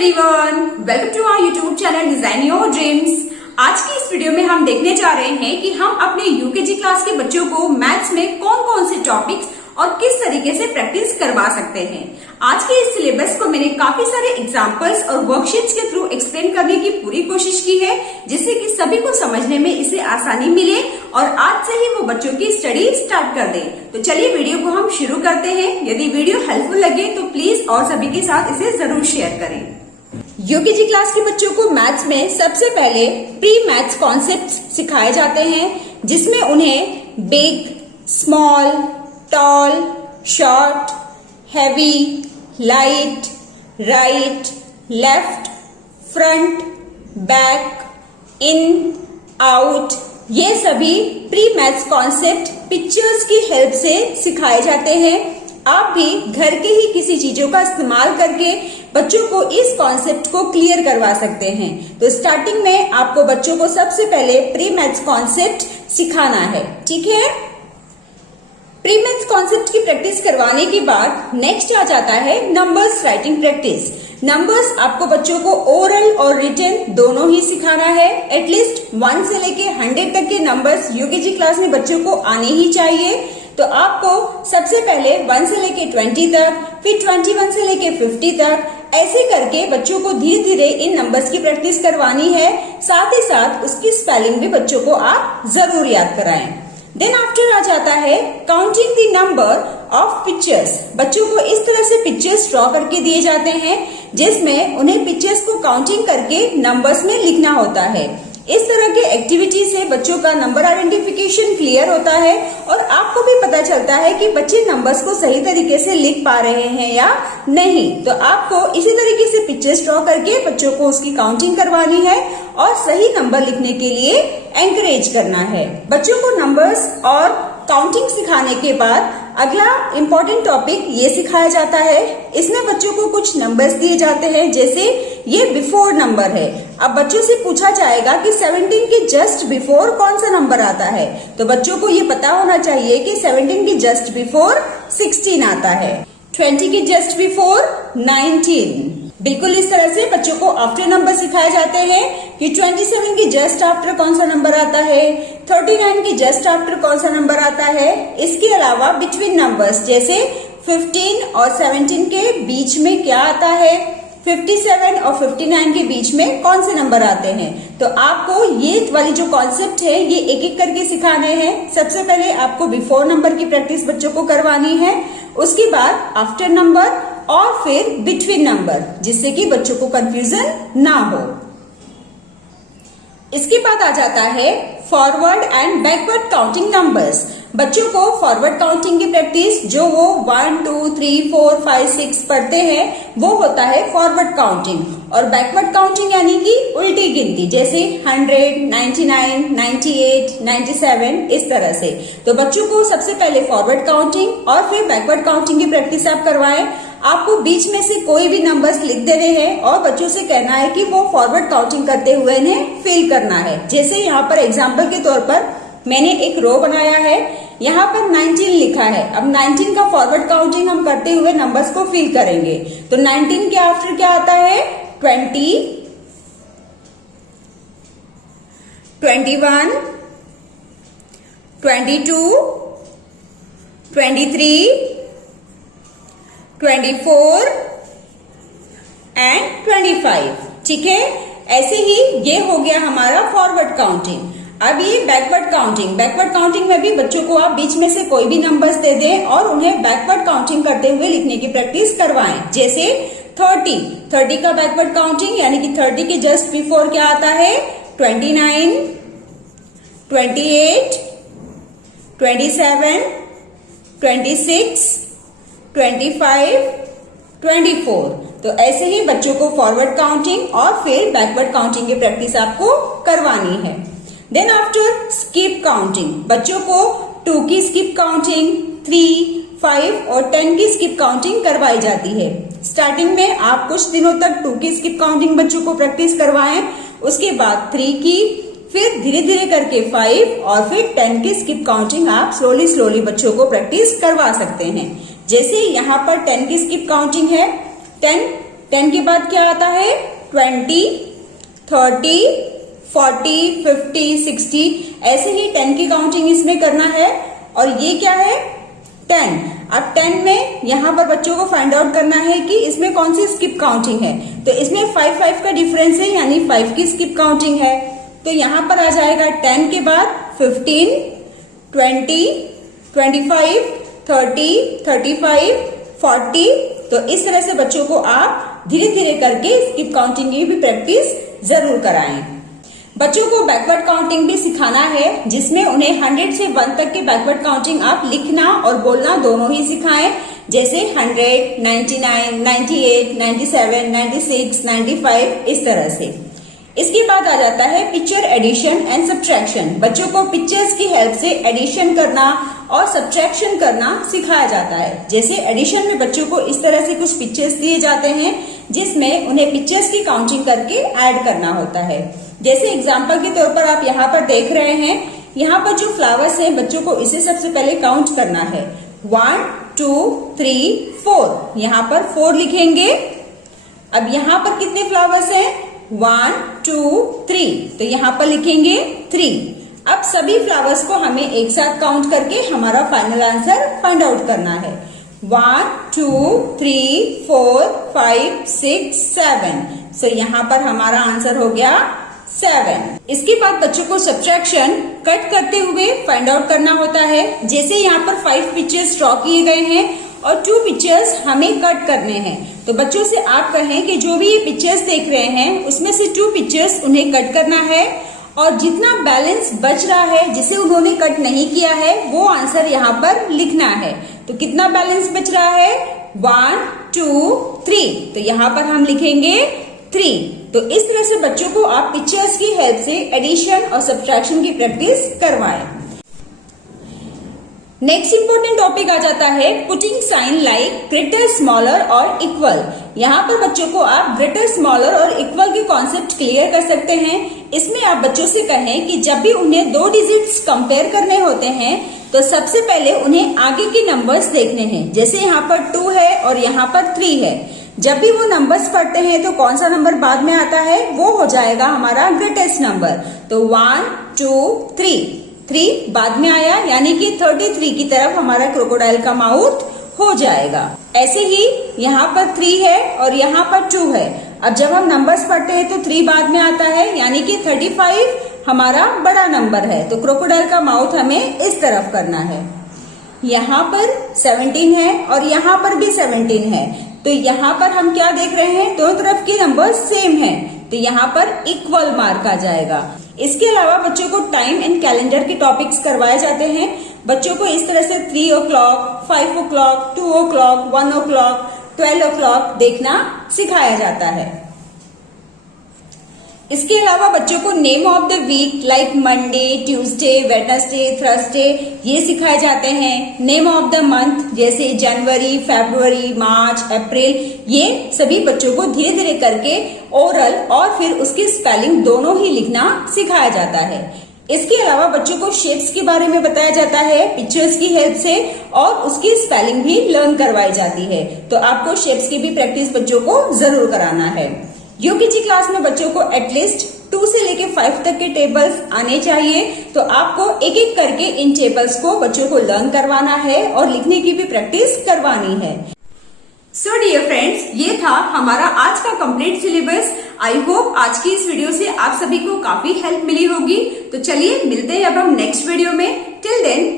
Everyone, welcome to our YouTube channel design your dreams. आज की इस वीडियो में हम देखने जा रहे हैं कि हम अपने यूकेजी क्लास के बच्चों को मैथ्स में कौन कौन से टॉपिक्स और किस तरीके से प्रैक्टिस करवा सकते हैं। आज के इस सिलेबस को मैंने काफी सारे एग्जाम्पल्स और वर्कशीट्स के थ्रू एक्सप्लेन करने की पूरी कोशिश की है, जिससे कि सभी को समझने में इसे आसानी मिले और आज से ही वो बच्चों की स्टडी स्टार्ट कर दें। तो चलिए वीडियो को हम शुरू करते हैं। यदि वीडियो हेल्पफुल लगे तो प्लीज और सभी के साथ इसे जरूर शेयर करें। यूकेजी क्लास के बच्चों को मैथ्स में सबसे पहले प्री मैथ्स कॉन्सेप्ट्स सिखाए जाते हैं, जिसमें उन्हें big, small, tall, short, heavy, light, right, left, front, back, in, out, ये सभी प्री मैथ्स कॉन्सेप्ट पिक्चर्स की हेल्प से सिखाए जाते हैं। आप भी घर के ही किसी चीजों का इस्तेमाल करके बच्चों को इस कॉन्सेप्ट को क्लियर करवा सकते हैं। तो स्टार्टिंग में आपको बच्चों को सबसे पहले प्री मैथ्स कॉन्सेप्ट सिखाना है, ठीक है। प्री मैथ्स कॉन्सेप्ट की प्रैक्टिस करवाने के बाद नेक्स्ट आ जाता है नंबर्स राइटिंग प्रैक्टिस। नंबर्स आपको बच्चों को ओरल और रिटन दोनों ही सिखाना है। एटलीस्ट 1 से लेके 100 तक के नंबर्स यूकेजी क्लास में बच्चों को आने ही चाहिए। तो आपको सबसे पहले 1 से लेके 20 तक, फिर 21 से लेके 50 तक, ऐसे करके बच्चों को धीरे धीरे इन नंबर्स की प्रैक्टिस करवानी है। साथ ही साथ उसकी स्पेलिंग भी बच्चों को आप जरूर याद कराएं। देन आफ्टर आ जाता है counting the number of pictures. बच्चों को इस तरह से पिक्चर्स ड्रॉ करके दिए जाते हैं, जिसमें उन्हें पिक्चर्स को काउंटिंग करके नंबर्स में लिखना होता है। इस तरह के एक्टिविटी से बच्चों का नंबर आइडेंटिफिकेशन क्लियर होता है और आपको भी पता चलता है कि बच्चे नंबर्स को सही तरीके से लिख पा रहे हैं या नहीं। तो आपको इसी तरीके से पिक्चर्स ड्रॉ करके बच्चों को उसकी काउंटिंग करवानी है और सही नंबर लिखने के लिए एनकरेज करना है। बच्चों को नंबर्स और काउंटिंग सिखाने के बाद अगला इम्पोर्टेंट टॉपिक ये सिखाया जाता है। इसमें बच्चों को कुछ नंबर्स दिए जाते हैं, जैसे ये बिफोर नंबर है। अब बच्चों से पूछा जाएगा कि 17 के जस्ट बिफोर कौन सा नंबर आता है। तो बच्चों को ये पता होना चाहिए कि 17 के जस्ट बिफोर 16 आता है, 20 के जस्ट बिफोर 19। बिल्कुल इस तरह से बच्चों को आफ्टर नंबर सिखाए जाते हैं कि 27 के जस्ट आफ्टर कौन सा नंबर आता है, 39 के जस्ट आफ्टर कौन सा नंबर आता है। इसके अलावा बिटवीन नंबर्स जैसे 15 और 17 के बीच में क्या आता है, 57 और 59 के बीच में कौन से नंबर आते हैं। तो आपको ये वाली जो कॉन्सेप्ट है ये एक एक करके सिखाने हैं। सबसे पहले आपको बिफोर नंबर की प्रैक्टिस बच्चों को करवानी है, उसके बाद आफ्टर नंबर और फिर बिटवीन नंबर, जिससे कि बच्चों को कंफ्यूजन ना हो। इसके बाद आ जाता है forward and backward counting numbers. बच्चों को फॉरवर्ड काउंटिंग की प्रैक्टिस जो वो 1, 2, 3, 4, 5, 6 पढ़ते हैं वो होता है फॉरवर्ड काउंटिंग, और बैकवर्ड काउंटिंग यानी कि उल्टी गिनती, जैसे 100, 99, 98, 97 इस तरह से। तो बच्चों को सबसे पहले फॉरवर्ड काउंटिंग और फिर बैकवर्ड काउंटिंग की प्रैक्टिस आप करवाएं। आपको बीच में से कोई भी नंबर्स लिख देने हैं और बच्चों से कहना है कि वो फॉरवर्ड काउंटिंग करते हुए इन्हें फिल करना है। जैसे यहाँ पर एग्जाम्पल के तौर पर मैंने एक रो बनाया है, यहाँ पर 19 लिखा है। अब 19 का फॉरवर्ड काउंटिंग हम करते हुए नंबर्स को फिल करेंगे। तो 19 के आफ्टर क्या आता है, 20, 21, 22, 23, 24 एंड 25, ठीक है। ऐसे ही ये हो गया हमारा फॉरवर्ड काउंटिंग। अब ये बैकवर्ड काउंटिंग। बैकवर्ड काउंटिंग में भी बच्चों को आप बीच में से कोई भी नंबर्स दे दें और उन्हें बैकवर्ड काउंटिंग करते हुए लिखने की प्रैक्टिस करवाएं। जैसे 30 का बैकवर्ड काउंटिंग यानी कि 30 के जस्ट बिफोर क्या आता है, 29, 28, 27, 26, 25, 24। तो ऐसे ही बच्चों को फॉरवर्ड काउंटिंग और फिर बैकवर्ड काउंटिंग की प्रैक्टिस आपको करवानी है। देन आफ्टर स्किप काउंटिंग, बच्चों को 2 की स्किप काउंटिंग, 3, 5 और 10 की स्किप काउंटिंग करवाई जाती है। स्टार्टिंग में आप कुछ दिनों तक 2 की स्किप काउंटिंग बच्चों को प्रैक्टिस करवाएं, उसके बाद 3 की, फिर धीरे धीरे करके 5 और फिर 10 की स्किप काउंटिंग आप स्लोली बच्चों को प्रैक्टिस करवा सकते हैं। जैसे यहाँ पर 10 की स्किप काउंटिंग है, 10, 10 के बाद क्या आता है? 20, 30, 40, 50, 60, ऐसे ही 10 की काउंटिंग इसमें करना है। और ये क्या है? 10। अब 10 में यहाँ पर बच्चों को फाइंड आउट करना है कि इसमें कौन सी स्किप काउंटिंग है। तो इसमें 5 का डिफरेंस है, यानी 5 की स्किप काउंटिंग है। तो यहाँ पर आ जाएगा 10 के बाद 15, 20, 25, 30, 35, 40। तो इस तरह से बच्चों को आप धीरे धीरे करके स्किप काउंटिंग की भी प्रैक्टिस जरूर कराएं। बच्चों को बैकवर्ड काउंटिंग भी सिखाना है, जिसमें उन्हें 100 से 1 तक के बैकवर्ड काउंटिंग आप लिखना और बोलना दोनों ही सिखाएं। जैसे 100, 99, 98, 97, 96, 95, इस तरह से। इसके बाद आ जाता है पिक्चर एडिशन एंड सब्ट्रैक्शन। बच्चों को पिक्चर्स की हेल्प से एडिशन करना और सब्ट्रैक्शन करना सिखाया जाता है। जैसे एडिशन में बच्चों को इस तरह से कुछ पिक्चर्स दिए जाते हैं, जिसमें उन्हें पिक्चर्स की काउंटिंग करके ऐड करना होता है। जैसे एग्जाम्पल के तौर पर आप यहाँ पर देख रहे हैं, यहाँ पर जो फ्लावर्स हैं बच्चों को इसे सबसे पहले काउंट करना है। 1, 2, 3, 4। यहाँ पर 4 लिखेंगे। अब यहाँ पर कितने फ्लावर्स हैं? 1, 2, 3। तो यहाँ पर लिखेंगे 3। अब सभी फ्लावर्स को हमें एक साथ काउंट करके हमारा फाइनल आंसर फाइंड आउट करना है। 1, 2, 3, 4, 5, 6, 7। सो यहाँ पर हमारा आंसर हो गया 7। इसके बाद बच्चों को सब्ट्रैक्शन कट करते हुए फाइंड आउट करना होता है। जैसे यहाँ पर 5 पिक्चर्स ड्रॉ किए गए हैं और 2 पिक्चर्स हमें कट करने हैं। तो बच्चों से आप कहें कि जो भी ये पिक्चर्स देख रहे हैं उसमें से 2 पिक्चर्स उन्हें कट करना है, और जितना बैलेंस बच रहा है जिसे उन्होंने कट नहीं किया है वो आंसर यहाँ पर लिखना है। तो कितना बैलेंस बच रहा है? 1, 2, 3। तो यहाँ पर हम लिखेंगे 3। तो इस तरह से बच्चों को आप पिक्चर्स की हेल्प से एडिशन और सब्ट्रैक्शन की प्रैक्टिस करवाएं। नेक्स्ट इंपॉर्टेंट टॉपिक आ जाता है putting sign like greater, smaller और इक्वल। यहाँ पर बच्चों को आप ग्रेटर, स्मॉलर और इक्वल के कॉन्सेप्ट क्लियर कर सकते हैं। इसमें आप बच्चों से कहें कि जब भी उन्हें 2 डिजिट्स कंपेयर करने होते हैं तो सबसे पहले उन्हें आगे के नंबर्स देखने हैं। जैसे यहाँ पर 2 है और यहाँ पर 3 है। जब भी वो नंबर्स पढ़ते हैं तो कौन सा नंबर बाद में आता है? वो हो जाएगा हमारा ग्रेटेस्ट नंबर। तो 1, 2, 3 बाद में आया, यानी कि 33 की तरफ हमारा क्रोकोडाइल का माउथ हो जाएगा। ऐसे ही यहाँ पर 3 है और यहाँ पर 2 है। अब जब हम नंबर्स पढ़ते हैं तो 3 बाद में आता है, यानी कि 35 हमारा बड़ा नंबर है। तो क्रोकोडाइल का माउथ हमें इस तरफ करना है। यहाँ पर 17 है और यहाँ पर भी 17 है। तो यहाँ पर हम क्या देख रहे हैं? दोनों तरफ के नंबर सेम हैं। तो यहाँ पर इक्वल मार्क आ जाएगा। इसके अलावा बच्चों को टाइम एंड कैलेंडर के टॉपिक्स करवाए जाते हैं। बच्चों को इस तरह से 3 o'clock, 5 o'clock, 2 o'clock, 1 o'clock, 12 o'clock देखना सिखाया जाता है। इसके अलावा बच्चों को name of the week like Monday, Tuesday, Wednesday, Thursday ये सिखाए जाते हैं। नेम ऑफ द मंथ जैसे जनवरी, फरवरी, मार्च, अप्रैल, ये सभी बच्चों को धीरे धीरे करके ओरल और फिर उसकी स्पेलिंग दोनों ही लिखना सिखाया जाता है। इसके अलावा बच्चों को शेप्स के बारे में बताया जाता है पिक्चर्स की हेल्प से, और उसकी स्पेलिंग भी लर्न करवाई जाती है। तो आपको शेप्स की भी प्रैक्टिस बच्चों को जरूर कराना है। यूकेजी क्लास में बच्चों को एटलीस्ट 2 से लेके 5 तक के टेबल्स आने चाहिए। तो आपको एक एक करके इन टेबल्स को बच्चों को लर्न करवाना है और लिखने की भी प्रैक्टिस करवानी है। सो डियर फ्रेंड्स, ये था हमारा आज का कंप्लीट सिलेबस। आई होप आज की इस वीडियो से आप सभी को काफी हेल्प मिली होगी। तो चलिए मिलते हैं अब हम नेक्स्ट वीडियो में। Till then